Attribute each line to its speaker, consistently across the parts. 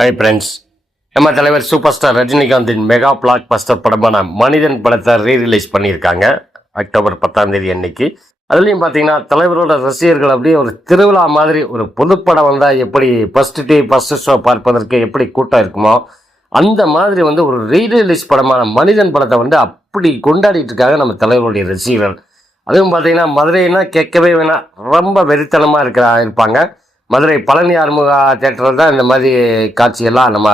Speaker 1: Hi friends நம்ம தலைவர் super star ரஜினிகாந்தின் மெகா பிளாக் பஸ்டர் படமான மனிதன் படத்தை ரீ ரிலீஸ் பண்ணியிருக்காங்க. அக்டோபர் பத்தாம் தேதி அன்னைக்கு. அதுலேயும் பார்த்தீங்கன்னா தலைவரோட ரசிகர்கள் அப்படியே ஒரு திருவிழா மாதிரி ஒரு புதுப்படம் வந்தால் எப்படி ஃபஸ்ட்டு டே ஃபஸ்ட்டு ஷோ பார்ப்பதற்கு எப்படி கூட்டம் இருக்குமோ அந்த மாதிரி வந்து ஒரு ரீ ரிலீஸ் படமான மனிதன் படத்தை வந்து அப்படி கொண்டாடிட்டு இருக்காங்க நம்ம தலைவருடைய ரசிகர்கள். அதுவும் பார்த்தீங்கன்னா மதுரைன்னா கேட்கவே வேணாம். ரொம்ப வெறித்தனமாக இருக்கிற இருப்பாங்க. மதுரை பழனி ஆறுமுக தேட்டரில் தான் இந்த மாதிரி காட்சியெல்லாம் நம்ம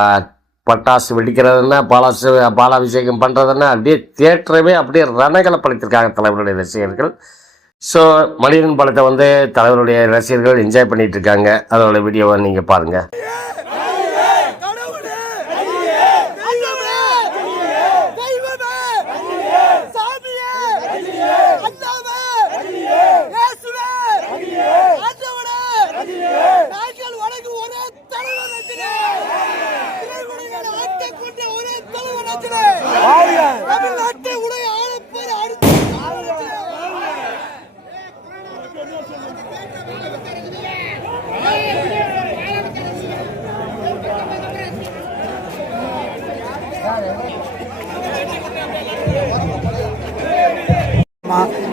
Speaker 1: பட்டாசு வெடிக்கிறதுன்னா பாலாசு பாலாபிஷேகம் பண்ணுறதுன்னா அப்படியே தேட்டரவே அப்படியே ரணகலப்படுத்திருக்காங்க தலைவருடைய ரசிகர்கள். ஸோ மனிதன் படத்தை வந்து தலைவருடைய ரசிகர்கள் என்ஜாய் பண்ணிகிட்டு இருக்காங்க. அதோட வீடியோவை நீங்கள் பாருங்கள்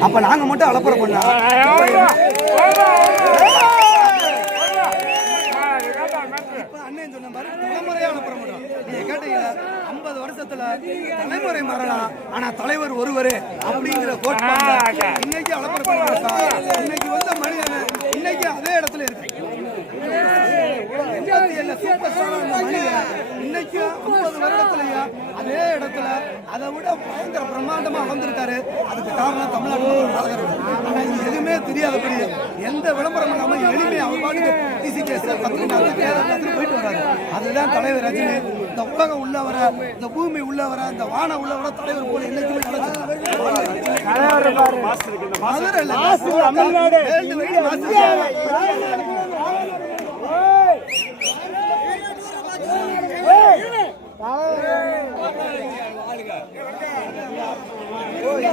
Speaker 2: அப்ப நாங்க மட்டும் அலப்பறை பண்ணா? இப்ப அண்ணன் சொன்ன மாதிரி தலைமுறையா அலப்பறை பண்றோம். நீங்க கேட்டீங்களா, 50 வருஷத்துல தலைமுறை மாறலாம். ஆனா தலைவர் ஒருவரே அப்படிங்கிற கோட்பாடு இன்னைக்கு அலப்பறை இன்னைக்கு வந்த மனிதன் இன்னைக்கு அதே இடத்துல இருக்கு. இன்னைக்கு ஐம்பது வருடத்துலயா அதே அதை விட பயங்கர பிரம்மாண்டமாக வந்திருக்காரு அதுக்கு காரணம் தமிழ்நாட்டு தலைவர் ஆனா இது எதுவுமே தெரியாதபடி எந்த விளம்பரம் இல்லாமல் எளிமையாக அவர் பாட்டுக்கு டிசிகேஸ் பத்திரிநாத் கேரளத்துக்கு போயிட்டு வராரு அதுதான் தலைவர் ரஜினி. இந்த உலகம் உள்ளவர இந்த பூமி உள்ளவர இந்த வான உள்ளவர தலைவர் போல என்னைக்குமே நினைச்சிருக்காரு மதுரை Oi,